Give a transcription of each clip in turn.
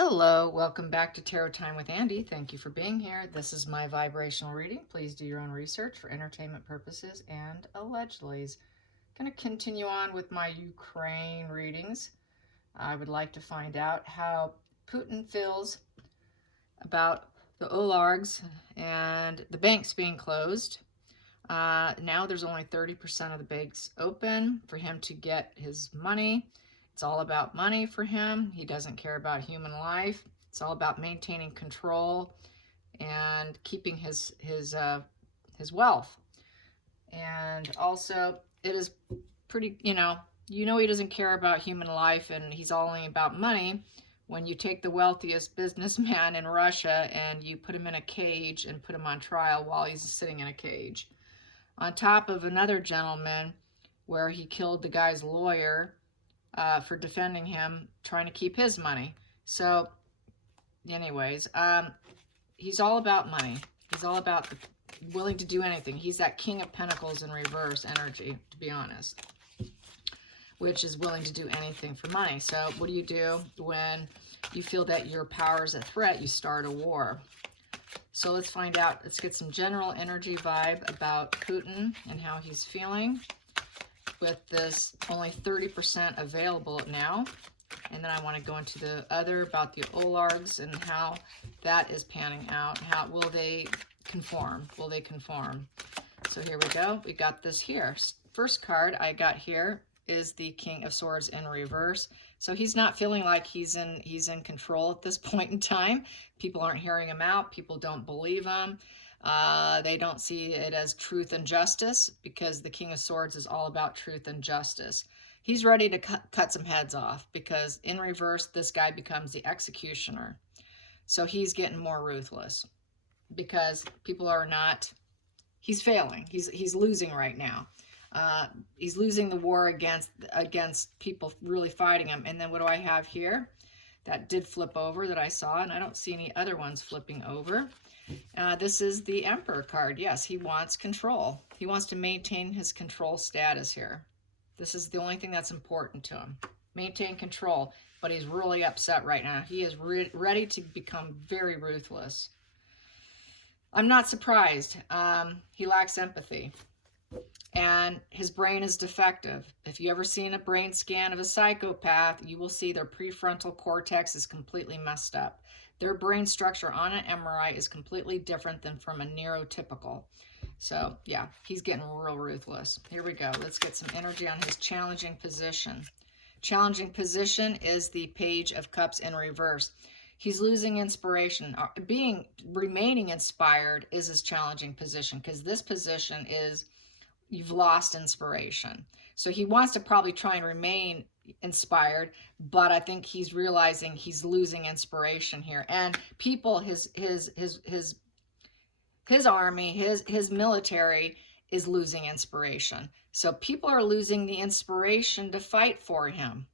Hello, welcome back to Tarot Time with Andy. Thank you for being here. This is my vibrational reading. Please do your own research for entertainment purposes and allegedly. Going to continue on with my Ukraine readings. I would like to find out how Putin feels about the oligarchs and the banks being closed. Now there's only 30% of the banks open for him to get his money. It's all about money for him. He doesn't care about human life. It's all about maintaining control and keeping his wealth. And also, it is pretty, you know he doesn't care about human life and he's only about money when you take the wealthiest businessman in Russia and you put him in a cage and put him on trial while he's sitting in a cage. On top of another gentleman where he killed the guy's lawyer for defending him, trying to keep his money. So, anyways, he's all about money. He's all about willing to do anything. He's that King of Pentacles in reverse energy, to be honest, which is willing to do anything for money. So, what do you do when you feel that your power is a threat? You start a war. So let's find out. Let's get some general energy vibe about Putin and how he's feeling with this only 30% available now. And then I want to go into the other about the oligarchs and how that is panning out. How will they conform? Will they conform? So here we go. We got this here. First card I got here is the King of Swords in reverse. So he's not feeling like he's in control at this point in time. People aren't hearing him out. People don't believe him. They don't see it as truth and justice because the King of Swords is all about truth and justice. He's ready to cut some heads off because in reverse, this guy becomes the executioner. So he's getting more ruthless because people are not, he's failing. He's losing right now. He's losing the war against people really fighting him. And then what do I have here? That did flip over that I saw, and I don't see any other ones flipping over. This is the Emperor card. Yes, he wants control. He wants to maintain his control status here. This is the only thing that's important to him. Maintain control, but he's really upset right now. He is ready to become very ruthless. I'm not surprised. He lacks empathy. And his brain is defective. If you ever seen a brain scan of a psychopath, you will see their prefrontal cortex is completely messed up. Their brain structure on an MRI is completely different than from a neurotypical. So, yeah, he's getting real ruthless. Here we go. Let's get some energy on his challenging position. Challenging position is the Page of Cups in reverse. He's losing inspiration. Remaining inspired is his challenging position because this position is you've lost inspiration. So he wants to probably try and remain inspired, but I think he's realizing he's losing inspiration here. And people, his army, his military is losing inspiration. So people are losing the inspiration to fight for him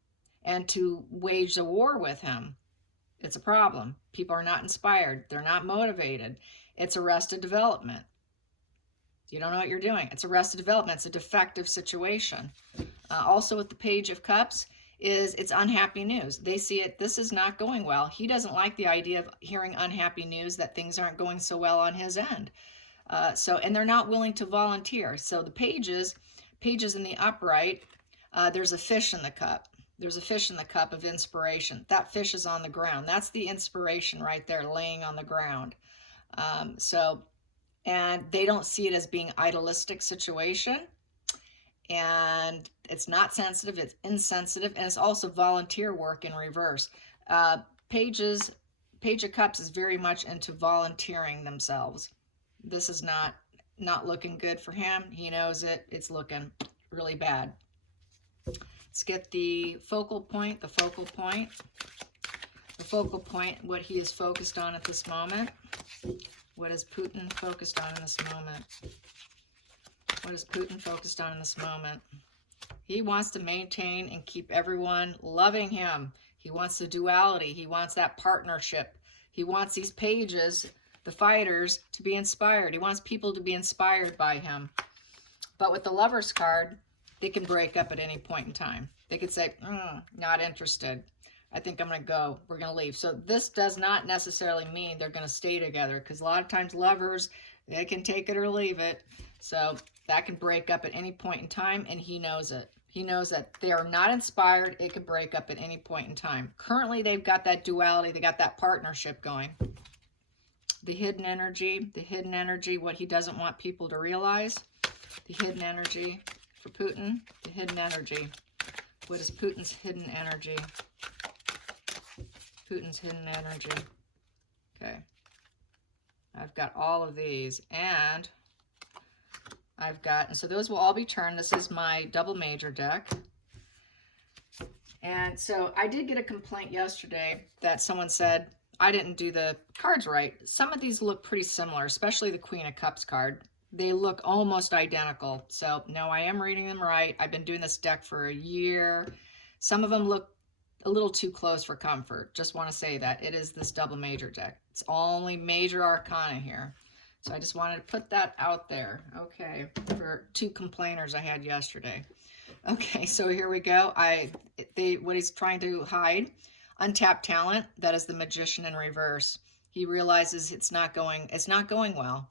and to wage a war with him. It's a problem. People are not inspired. They're not motivated. It's arrested development. You don't know what you're doing. It's arrested development. It's a defective situation. Also with the Page of Cups is it's unhappy news. They see it. This is not going well. He doesn't like the idea of hearing unhappy news that things aren't going so well on his end. And they're not willing to volunteer. So the pages in the upright, there's a fish in the cup. There's a fish in the cup of inspiration. That fish is on the ground. That's the inspiration right there laying on the ground. And they don't see it as being idealistic situation. And it's not sensitive, it's insensitive, and it's also volunteer work in reverse. Page of Cups is very much into volunteering themselves. This is not looking good for him. He knows it. It's looking really bad. Let's get the focal point, what he is focused on at this moment. What is Putin focused on in this moment? What is Putin focused on in this moment? He wants to maintain and keep everyone loving him. He wants the duality. He wants that partnership. He wants these pages, the fighters, to be inspired. He wants people to be inspired by him. But with the Lovers card, they can break up at any point in time. They could say, not interested. I think I'm going to go. We're going to leave. So this does not necessarily mean they're going to stay together, because a lot of times lovers, they can take it or leave it. So that can break up at any point in time, and he knows it. He knows that they are not inspired. It could break up at any point in time. Currently, they've got that duality. They got that partnership going. The hidden energy, what he doesn't want people to realize. The hidden energy for Putin, the hidden energy. What is Putin's hidden energy? Putin's hidden energy. Okay. I've got all of these, and I've got, and so those will all be turned. This is my double major deck. And so I did get a complaint yesterday that someone said I didn't do the cards right. Some of these look pretty similar, especially the Queen of Cups card. They look almost identical. So no, I am reading them right. I've been doing this deck for a year. Some of them look a little too close for comfort. Just want to say that. It is this double major deck. It's only major arcana here. So I just wanted to put that out there. Okay, for 2 complainers I had yesterday. Okay, so here we go. What he's trying to hide, untapped talent. That is the Magician in reverse. He realizes it's not going well.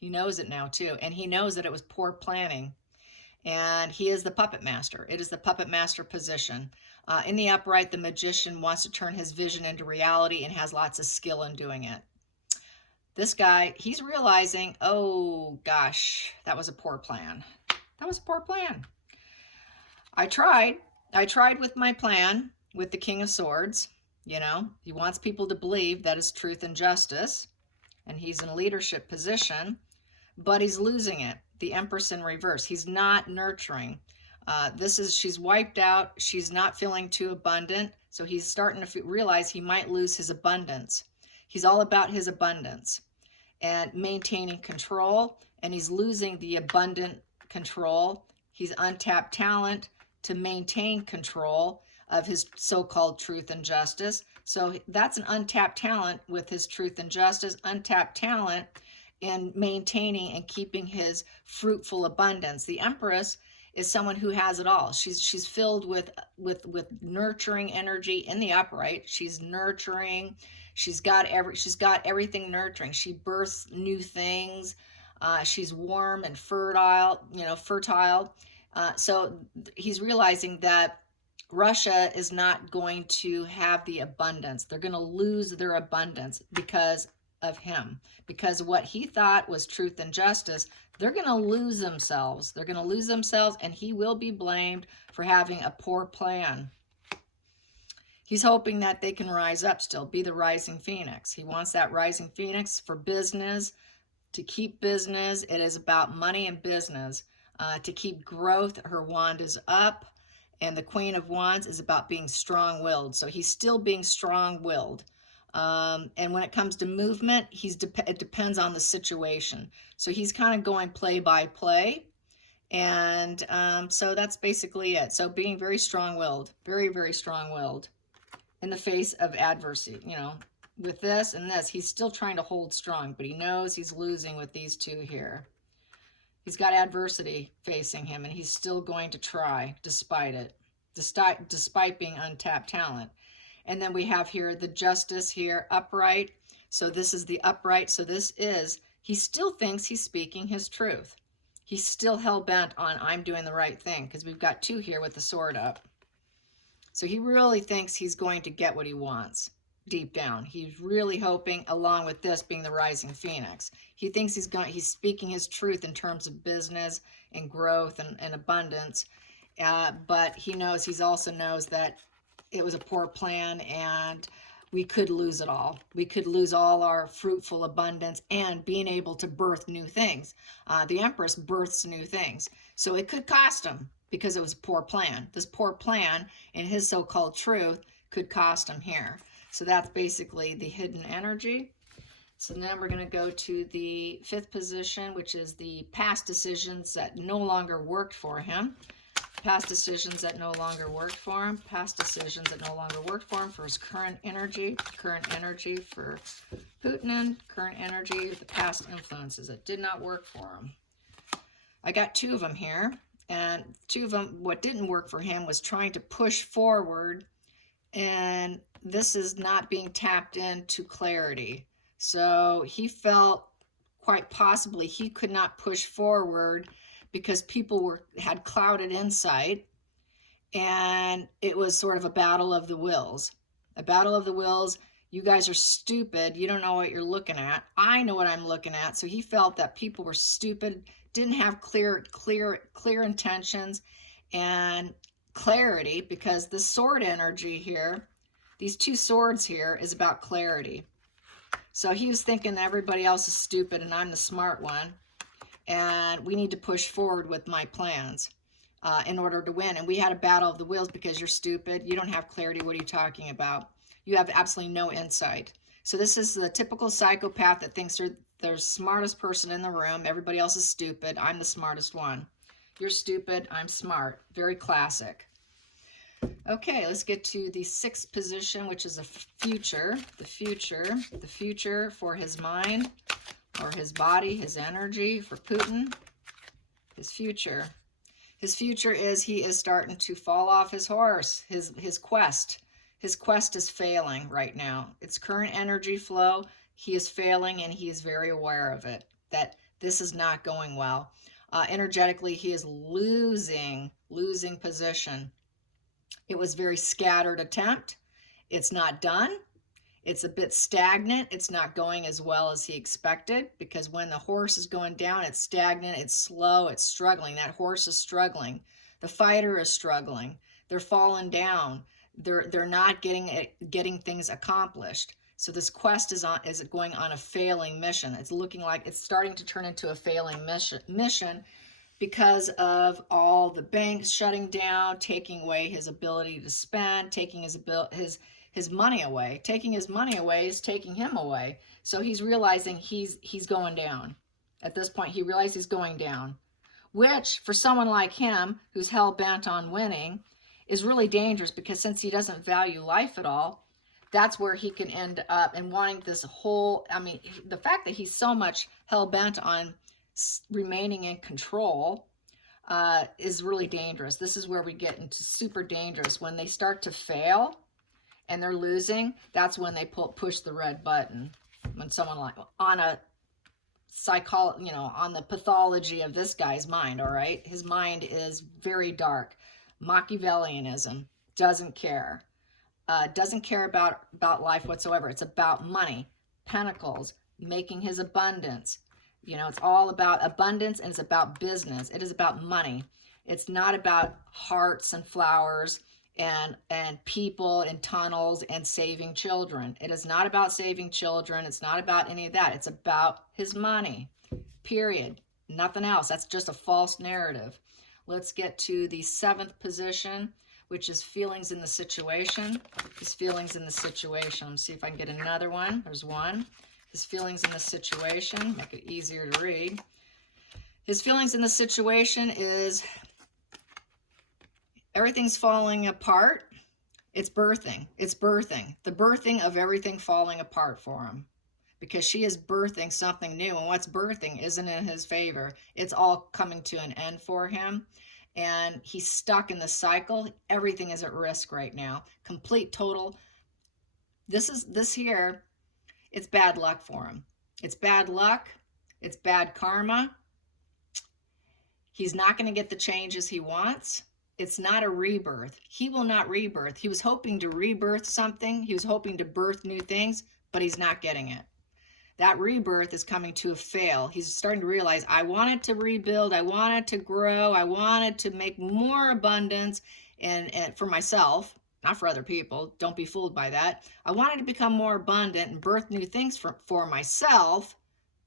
He knows it now too, and he knows that it was poor planning. And he is the puppet master. It is the puppet master position. In the upright, the Magician wants to turn his vision into reality and has lots of skill in doing it. This guy, he's realizing, oh gosh, that was a poor plan. That was a poor plan. I tried with my plan with the King of Swords. You know, he wants people to believe that is truth and justice, and he's in a leadership position, but he's losing it. The Empress in reverse. He's not nurturing. She's wiped out. She's not feeling too abundant. So he's starting to realize he might lose his abundance. He's all about his abundance and maintaining control, and he's losing the abundant control. He's untapped talent to maintain control of his so-called truth and justice. So that's an untapped talent with his truth and justice, untapped talent in maintaining and keeping his fruitful abundance. The Empress is someone who has it all. She's filled with nurturing energy in the upright. She's nurturing. She's got everything nurturing. She births new things. She's warm and fertile. So he's realizing that Russia is not going to have the abundance. They're going to lose their abundance because of him, because what he thought was truth and justice, they're going to lose themselves. They're going to lose themselves, and he will be blamed for having a poor plan. He's hoping that they can rise up still, be the rising phoenix. He wants that rising phoenix for business, to keep business. It is about money and business. To keep growth, her wand is up, and the Queen of Wands is about being strong-willed. So he's still being strong-willed. And when it comes to movement, it depends on the situation. So he's kind of going play by play. And so that's basically it. So being very strong-willed, very, very strong-willed in the face of adversity. You know, with this and this, he's still trying to hold strong, but he knows he's losing with these 2 here. He's got adversity facing him, and he's still going to try despite it, despite being untapped talent. And then we have here the Justice here, upright. So this is the upright. So he still thinks he's speaking his truth. He's still hell-bent on, I'm doing the right thing, because we've got 2 here with the sword up. So he really thinks he's going to get what he wants deep down. He's really hoping, along with this being the rising phoenix, he thinks he's speaking his truth in terms of business and growth and abundance. But he also knows that it was a poor plan, and we could lose it all. We could lose all our fruitful abundance and being able to birth new things. The Empress births new things. So it could cost him because it was a poor plan. This poor plan and his so-called truth could cost him here. So that's basically the hidden energy. So then we're going to go to the 5th position, which is the past decisions that no longer worked for him. Past decisions that no longer worked for him. Past decisions that no longer worked for him for his current energy. Current energy for Putin. Current energy, the past influences that did not work for him. I got 2 of them here. And 2 of them, what didn't work for him was trying to push forward And this is not being tapped into clarity. So he felt quite possibly he could not push forward because people had clouded insight, and it was sort of a battle of the wills. A battle of the wills. You guys are stupid. You don't know what you're looking at. I know what I'm looking at. So he felt that people were stupid, didn't have clear intentions and clarity, because the sword energy here, these two swords here, is about clarity. So he was thinking everybody else is stupid and I'm the smart one, and we need to push forward with my plans in order to win. And we had a battle of the wills because you're stupid. You don't have clarity. What are you talking about? You have absolutely no insight. So this is the typical psychopath that thinks they're the smartest person in the room. Everybody else is stupid. I'm the smartest one. You're stupid. I'm smart. Very classic. Okay, let's get to the 6th position, which is the future. The future for his mind or his body, his energy, for Putin. His future. His future is he is starting to fall off his horse, his quest. His quest is failing right now. Its current energy flow, he is failing, and he is very aware of it, that this is not going well. Energetically, he is losing position. It was a very scattered attempt. It's not done. It's a bit stagnant. It's not going as well as he expected, because when the horse is going down, it's stagnant, it's slow, it's struggling. That horse is struggling. The fighter is struggling. They're falling down. They're not getting things accomplished. So this quest is going on a failing mission. It's looking like it's starting to turn into a failing mission because of all the banks shutting down, taking away his ability to spend, taking his money away. Taking his money away is taking him away. So he's realizing he's going down. At this point, he realizes he's going down, which for someone like him who's hell-bent on winning is really dangerous, because since he doesn't value life at all, that's where he can end up and wanting this whole, I mean, the fact that he's so much hell-bent on remaining in control is really dangerous. This is where we get into super dangerous. When they start to fail and they're losing, that's when they push the red button. When someone like on a psychology, on the pathology of this guy's mind, all right? His mind is very dark. Machiavellianism, doesn't care about life whatsoever. It's about money, pentacles, making his abundance. It's all about abundance, and it's about business. It is about money. It's not about hearts and flowers and people and tunnels and saving children. It is not about saving children. It's not about any of that. It's about his money, period. Nothing else. That's just a false narrative. Let's get to the 7th position, which is feelings in the situation. His feelings in the situation. Let's see if I can get another one. There's one. His feelings in the situation. Make it easier to read. His feelings in the situation is everything's falling apart. It's birthing. It's birthing. The birthing of everything falling apart for him. Because she is birthing something new, and what's birthing isn't in his favor. It's all coming to an end for him, and he's stuck in the cycle. Everything is at risk right now. Complete, total. This here, it's bad luck for him. It's bad luck. It's bad karma. He's not going to get the changes he wants. It's not a rebirth. He will not rebirth. He was hoping to rebirth something. He was hoping to birth new things, but he's not getting it. That rebirth is coming to a fail. He's starting to realize, I wanted to rebuild, I wanted to grow, I wanted to make more abundance and for myself, not for other people. Don't be fooled by that. I wanted to become more abundant and birth new things for myself,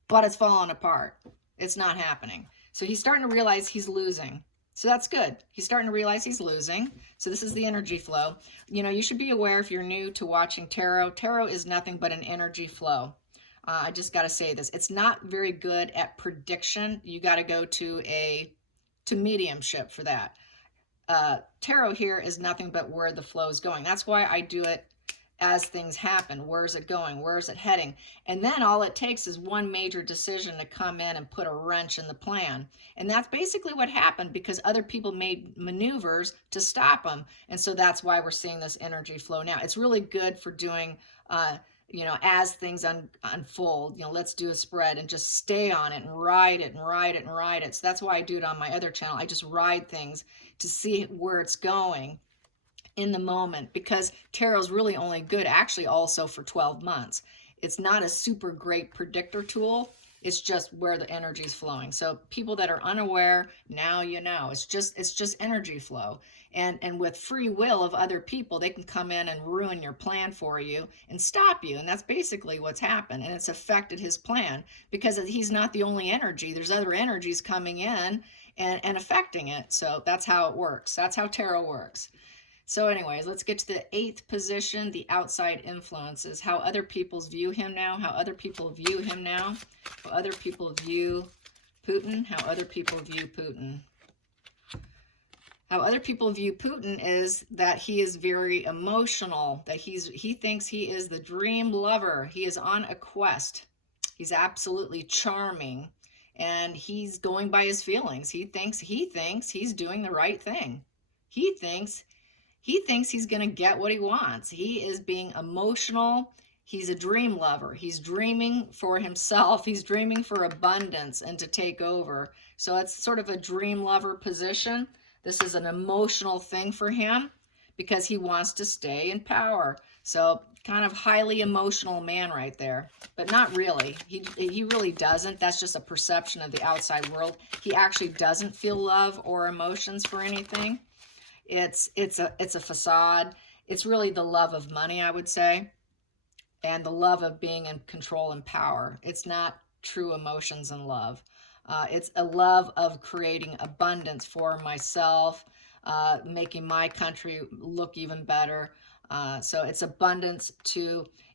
but it's falling apart. It's not happening. So he's starting to realize he's losing. So that's good. He's starting to realize he's losing. So this is the energy flow. You should be aware if you're new to watching tarot. Tarot is nothing but an energy flow. I just got to say this. It's not very good at prediction. You got to go to mediumship for that. Tarot here is nothing but where the flow is going. That's why I do it as things happen. Where's it going? Where's it heading? And then all it takes is one major decision to come in and put a wrench in the plan. And that's basically what happened, because other people made maneuvers to stop them. And so that's why we're seeing this energy flow now. It's really good for doing, as things unfold, let's do a spread and just stay on it and ride it and ride it and ride it. So that's why I do it on my other channel. I just ride things to see where it's going in the moment, because tarot's really only good actually also for 12 months. It's not a super great predictor tool. It's just where the energy is flowing. So people that are unaware, now you know. It's just energy flow. And with free will of other people, they can come in and ruin your plan for you and stop you. And that's basically what's happened. And it's affected his plan, because he's not the only energy. There's other energies coming in and affecting it. So that's how it works. That's how tarot works. So anyways, let's get to the 8th position, the outside influences, how other people view him now, how other people view him now, how other people view Putin, how other people view Putin. How other people view Putin is that he is very emotional, that he thinks he is the dream lover. He is on a quest. He's absolutely charming, and he's going by his feelings. He thinks he's doing the right thing. He thinks he's going to get what he wants. He is being emotional. He's a dream lover. He's dreaming for himself. He's dreaming for abundance and to take over. So it's sort of a dream lover position. This is an emotional thing for him because he wants to stay in power. So kind of highly emotional man right there, but not really. He really doesn't. That's just a perception of the outside world. He actually doesn't feel love or emotions for anything. It's a facade. It's really the love of money, I would say, and the love of being in control and power. It's not true emotions and love. It's a love of creating abundance for myself, making my country look even better. So it's abundance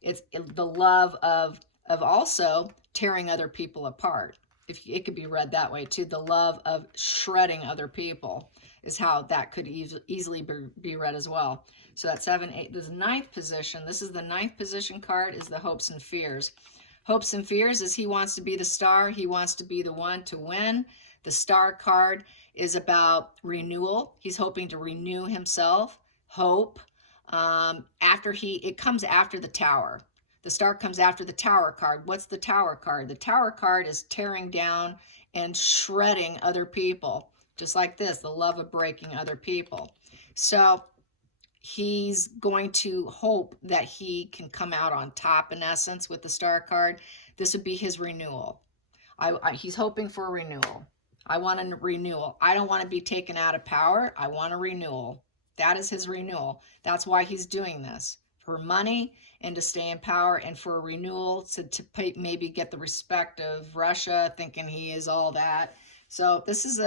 it's the love of also tearing other people apart. If it could be read that way too, the love of shredding other people is how that could easily be read as well. So that's 7, 8, this 9th position. This is the 9th position card, is the hopes and fears. Hopes and fears is he wants to be the star. He wants to be the one to win. The star card is about renewal. He's hoping to renew himself. Hope. It comes after the tower. The star comes after the tower card. What's the tower card? The tower card is tearing down and shredding other people. Just like this, the love of breaking other people. So he's going to hope that he can come out on top, in essence, with the star card. This would be his renewal. He's hoping for a renewal. I want a renewal. I don't want to be taken out of power. I want a renewal. That is his renewal. That's why he's doing this. For money and to stay in power, and for a renewal to maybe get the respect of Russia, thinking he is all that. So this is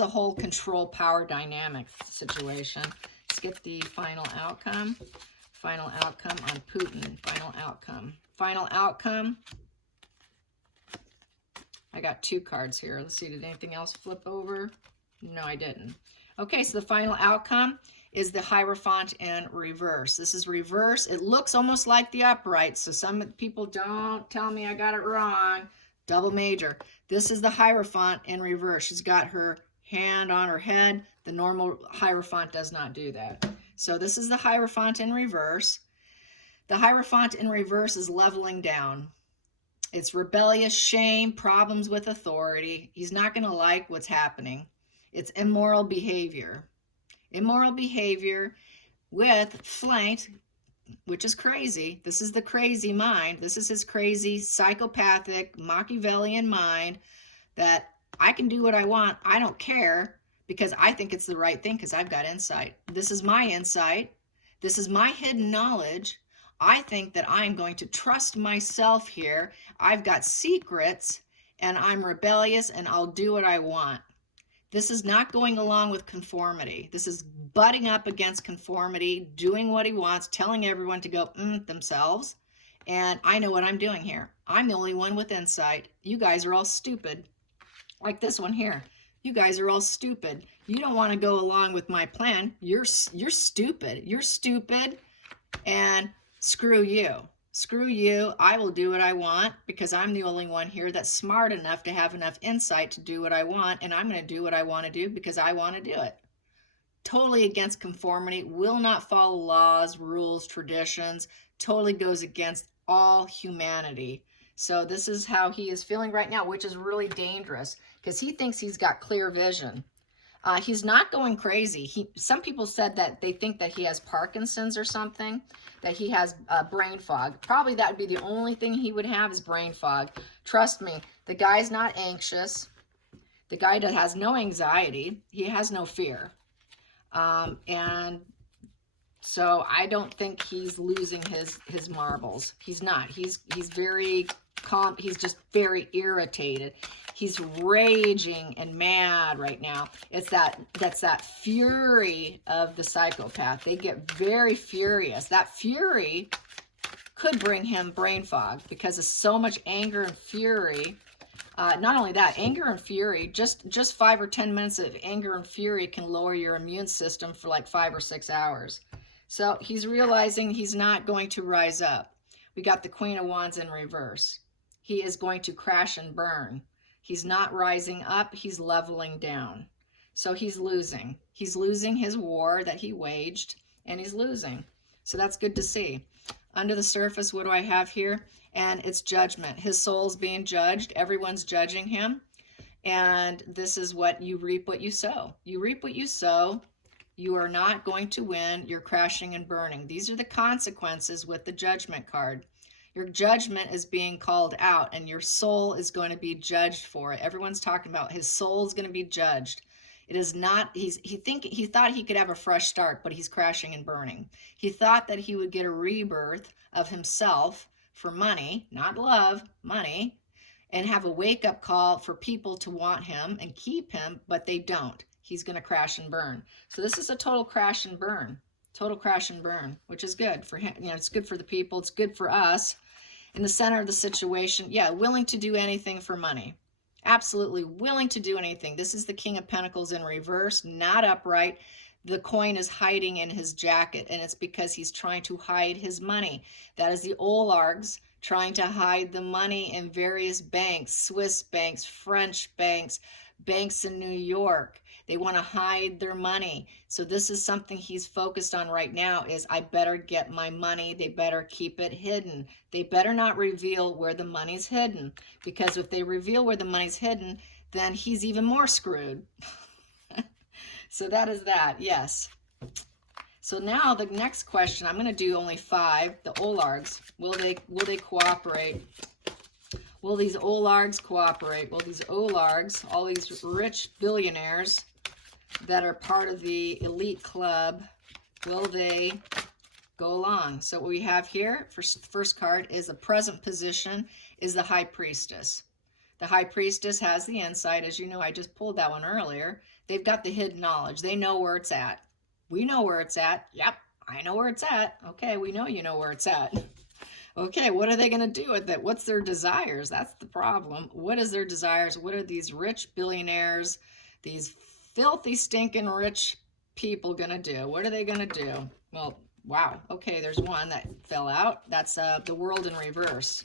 a whole control power dynamic situation. Let's get the final outcome. Final outcome on Putin. Final outcome. Final outcome. I got 2 cards here. Let's see, did anything else flip over? No, I didn't. Okay, so the final outcome is the Hierophant in reverse. This is reverse. It looks almost like the upright, so some people don't tell me I got it wrong. Double major. This is the Hierophant in reverse. She's got her hand on her head. The normal Hierophant does not do that. So this is the Hierophant in reverse. The Hierophant in reverse is leveling down. It's rebellious, shame, problems with authority. He's not going to like what's happening. It's immoral behavior. Immoral behavior with flanked, which is crazy. This is the crazy mind. This is his crazy, psychopathic, Machiavellian mind that I can do what I want. I don't care because I think it's the right thing because I've got insight. This is my insight. This is my hidden knowledge. I think that I'm going to trust myself here. I've got secrets and I'm rebellious and I'll do what I want. This is not going along with conformity. This is butting up against conformity, doing what he wants, telling everyone to go themselves. And I know what I'm doing here. I'm the only one with insight. You guys are all stupid. Like this one here. You guys are all stupid. You don't want to go along with my plan. You're stupid. You're stupid. And Screw you. Screw you. I will do what I want because I'm the only one here that's smart enough to have enough insight to do what I want, and I'm going to do what I want to do because I want to do it. Totally against conformity, will not follow laws, rules, traditions, totally goes against all humanity. So this is how he is feeling right now, which is really dangerous because he thinks he's got clear vision. He's not going crazy. Some people said that they think that he has Parkinson's or something, that he has brain fog. Probably that would be the only thing he would have is brain fog. Trust me, the guy's not anxious. The guy that has no anxiety. He has no fear. And so I don't think he's losing his marbles. He's not. He's very calm. He's just very irritated. He's raging and mad right now. That's that fury of the psychopath. They get very furious. That fury could bring him brain fog because of so much anger and fury. Not only that, anger and fury, just 5 or 10 minutes of anger and fury can lower your immune system for like 5 or 6 hours. So he's realizing he's not going to rise up. We got the Queen of Wands in reverse. He is going to crash and burn. He's not rising up, he's leveling down. So he's losing. He's losing his war that he waged, and he's losing. So that's good to see. Under the surface, what do I have here? And it's judgment. His soul's being judged. Everyone's judging him. And this is what you reap what you sow. You reap what you sow. You are not going to win. You're crashing and burning. These are the consequences with the judgment card. Your judgment is being called out, and your soul is going to be judged for it. Everyone's talking about his soul is going to be judged. It is not, he thought he could have a fresh start, but he's crashing and burning. He thought that he would get a rebirth of himself for money, not love, money, and have a wake-up call for people to want him and keep him, but they don't. He's going to crash and burn. So this is a total crash and burn. Total crash and burn, which is good for him. You know, it's good for the people. It's good for us. In the center of the situation, yeah, willing to do anything for money. Absolutely willing to do anything. This is the King of Pentacles in reverse, not upright. The coin is hiding in his jacket, and it's because he's trying to hide his money. That is the oligarchs trying to hide the money in various banks, Swiss banks, French banks, banks in New York. They want to hide their money. So this is something he's focused on right now is I better get my money. They better keep it hidden. They better not reveal where the money's hidden, because if they reveal where the money's hidden, then he's even more screwed. So that is that, yes. So now the next question, I'm going to do only 5. The oligarchs, will they cooperate? Will these oligarchs cooperate? Will these oligarchs, all these rich billionaires that are part of the elite club, will they go along? So what we have here, first card, is the present position is the High Priestess. The High Priestess has the insight. As you know, I just pulled that one earlier. They've got the hidden knowledge. They know where it's at. We know where it's at. Yep, I know where it's at. Okay, we know you know where it's at. Okay, what are they going to do with it? What's their desires? That's the problem. What is their desires? What are these rich billionaires, these filthy, stinking rich people going to do? What are they going to do? Well, wow. Okay, there's one that fell out. That's the World in reverse.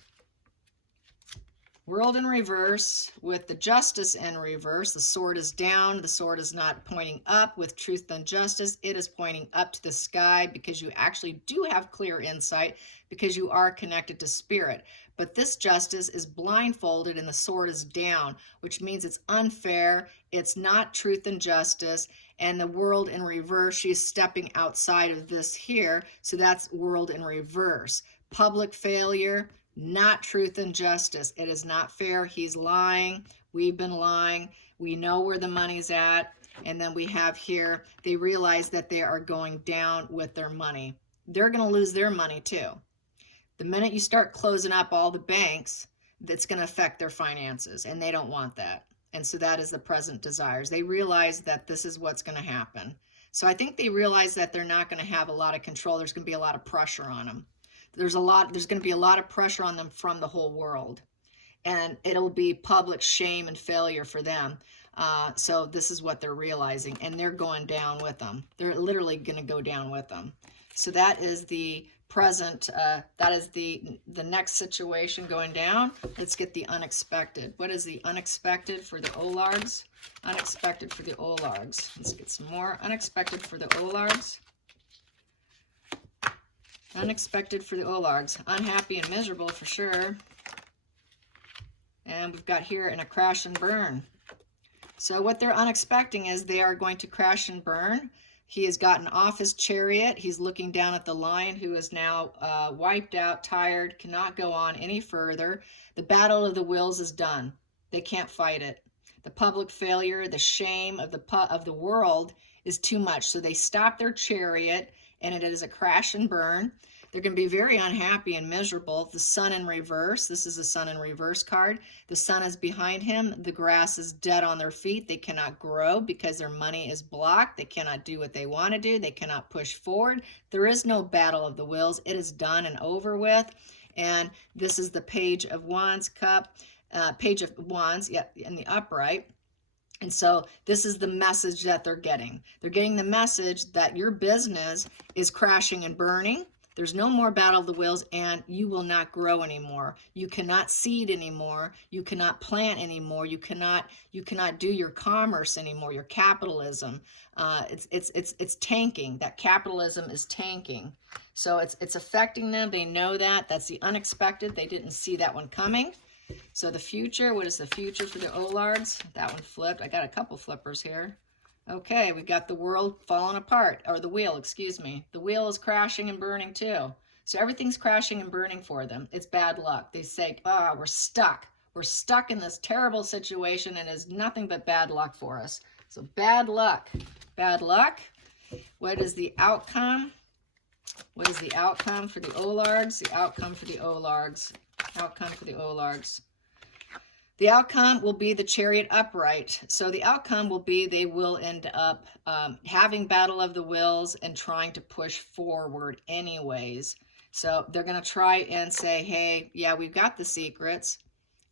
World in reverse with the Justice in reverse. The sword is down. The sword is not pointing up with truth and justice. It is pointing up to the sky because you actually do have clear insight because you are connected to spirit. But this justice is blindfolded and the sword is down, which means it's unfair. It's not truth and justice. And the world in reverse, she's stepping outside of this here. So that's world in reverse. Public failure. Not truth and justice. It is not fair. He's lying. We've been lying. We know where the money's at. And then we have here, they realize that they are going down with their money. They're going to lose their money too. The minute you start closing up all the banks, that's going to affect their finances, and they don't want that. And so that is the present desires. They realize that this is what's going to happen. So I think they realize that they're not going to have a lot of control. There's going to be a lot of pressure on them. There's going to be a lot of pressure on them from the whole world, and it'll be public shame and failure for them. So this is what they're realizing, and they're going down with them. They're literally going to go down with them. So that is the present. That is the next situation going down. Let's get the unexpected. What is the unexpected for the oligarchs? Unexpected for the oligarchs. Let's get some more unexpected for the oligarchs. Unexpected for the oligarchs. Unhappy and miserable for sure. And we've got here in a crash and burn. So what they're unexpecting is they are going to crash and burn. He has gotten off his chariot. He's looking down at the lion, who is now wiped out, tired, cannot go on any further. The battle of the wills is done. They can't fight it. The public failure, the shame of the world is too much. So they stop their chariot, and it is a crash and burn. They're going to be very unhappy and miserable. The sun in reverse. This is a sun in reverse card. The sun is behind him. The grass is dead on their feet. They cannot grow because their money is blocked. They cannot do what they want to do. They cannot push forward. There is no battle of the wills. It is done and over with. And this is the Page of Wands cup. Page of Wands, yeah, in the upright. And so this is the message that they're getting. They're getting the message that your business is crashing and burning. There's no more battle of the wills, and you will not grow anymore. You cannot seed anymore. You cannot plant anymore. You cannot do your commerce anymore. Your capitalism, it's tanking. That capitalism is tanking. So it's affecting them. They know that. That's the unexpected. They didn't see that one coming. So the future. What is the future for the oligarchs? That one flipped. I got a couple flippers here. Okay, we got the world falling apart, or the wheel, excuse me. The wheel is crashing and burning too. So everything's crashing and burning for them. It's bad luck. They say, we're stuck. We're stuck in this terrible situation, and it's nothing but bad luck for us. So bad luck. Bad luck. What is the outcome? What is the outcome for the oligarchs? The outcome for the oligarchs. Outcome for the oligarchs. The outcome will be the chariot upright. So the outcome will be they will end up having battle of the wills and trying to push forward anyways. So they're going to try and say, hey, yeah, we've got the secrets.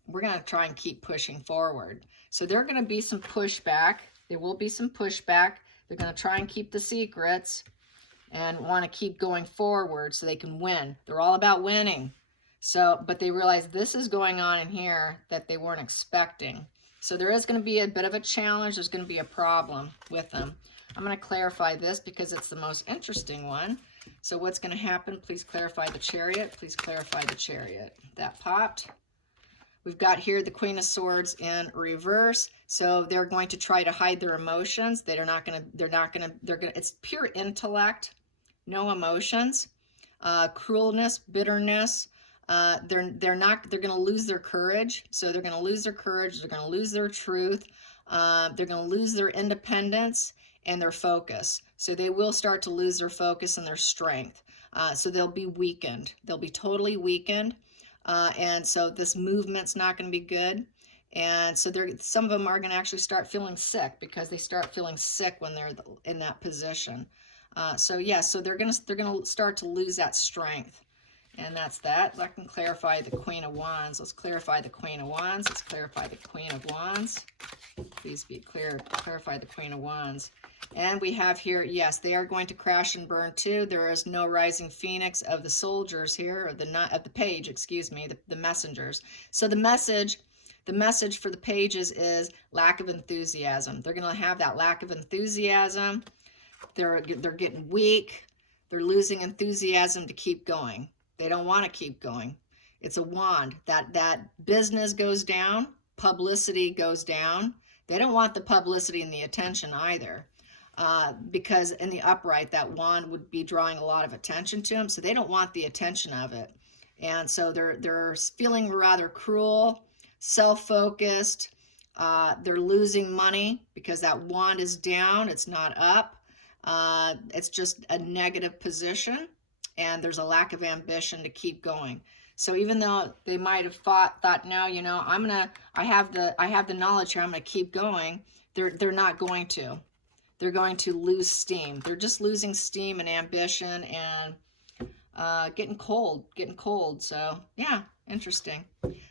We're going to try and keep pushing forward. So there are going to be some pushback. There will be some pushback. They're going to try and keep the secrets and want to keep going forward so they can win. They're all about winning. So, but they realize this is going on in here that they weren't expecting. So there is going to be a bit of a challenge. There's going to be a problem with them. I'm going to clarify this because it's the most interesting one. So what's going to happen? Please clarify the chariot. Please clarify the chariot. That popped. We've got here the Queen of Swords in reverse. So they're going to try to hide their emotions. It's pure intellect, no emotions, cruelness, bitterness. They're going to lose their courage. So they're going to lose their courage. They're going to lose their truth. They're going to lose their independence and their focus. So they will start to lose their focus and their strength. So they'll be weakened. They'll be totally weakened. And so this movement's not going to be good. And so some of them are going to actually start feeling sick because they start feeling sick when they're in that position. So they're going to start to lose that strength. And that's that. I can clarify the Queen of Wands. Let's clarify the Queen of Wands. Let's clarify the Queen of Wands. Please be clear. Clarify the Queen of Wands. And we have here, yes, they are going to crash and burn too. There is no rising phoenix of the soldiers here, or of the page, excuse me, the messengers. So the message for the pages is lack of enthusiasm. They're going to have that lack of enthusiasm. They're getting weak. They're losing enthusiasm to keep going. They don't want to keep going. It's a wand. That business goes down, publicity goes down. They don't want the publicity and the attention either, because in the upright, that wand would be drawing a lot of attention to them. So they don't want the attention of it. And so they're feeling rather cruel, self-focused. They're losing money because that wand is down. It's not up. It's just a negative position. And there's a lack of ambition to keep going. So even though they might have thought, no, I have the knowledge here, I'm gonna keep going. They're not going to. They're going to lose steam. They're just losing steam and ambition and getting cold. So yeah, interesting.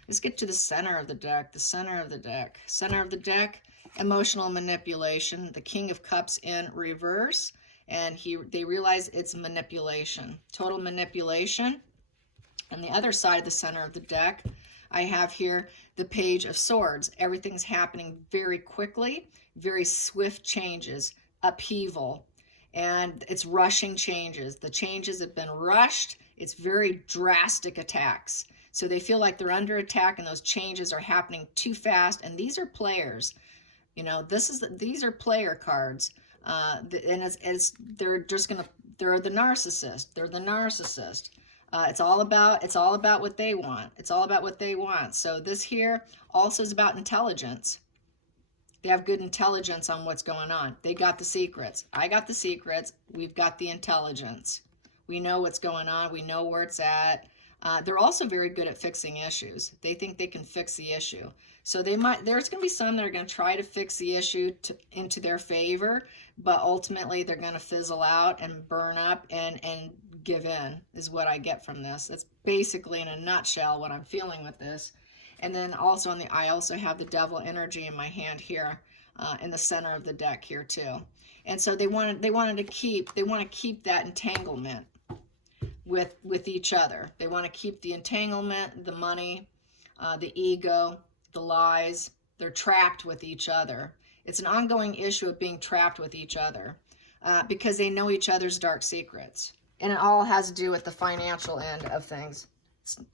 Let's get to the center of the deck. The center of the deck. Center of the deck. Emotional manipulation. The King of Cups in reverse. And they realize it's manipulation, total manipulation. On the other side of the center of the deck, I have here the Page of Swords. Everything's happening very quickly, very swift changes, upheaval, and it's rushing changes. The changes have been rushed. It's very drastic attacks. So they feel like they're under attack, and those changes are happening too fast. And these are players. You know, these are player cards. And they're the narcissist. They're the narcissist. It's all about what they want. It's all about what they want. So this here also is about intelligence. They have good intelligence on what's going on. They got the secrets. I got the secrets. We've got the intelligence. We know what's going on. We know where it's at. They're also very good at fixing issues. They think they can fix the issue. So there's going to be some that are going to try to fix the issue into their favor, but ultimately they're going to fizzle out and burn up and give in, is what I get from this. That's basically, in a nutshell, what I'm feeling with this. And then also I also have the Devil energy in my hand here, in the center of the deck here too. And so they want to keep that entanglement with each other. They want to keep the entanglement, the money, the ego, the lies. They're trapped with each other. It's an ongoing issue of being trapped with each other, because they know each other's dark secrets. And it all has to do with the financial end of things.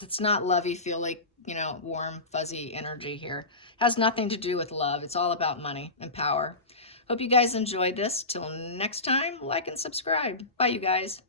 It's not lovey-feely, you know, warm, fuzzy energy here. It has nothing to do with love. It's all about money and power. Hope you guys enjoyed this. Till next time, like and subscribe. Bye, you guys.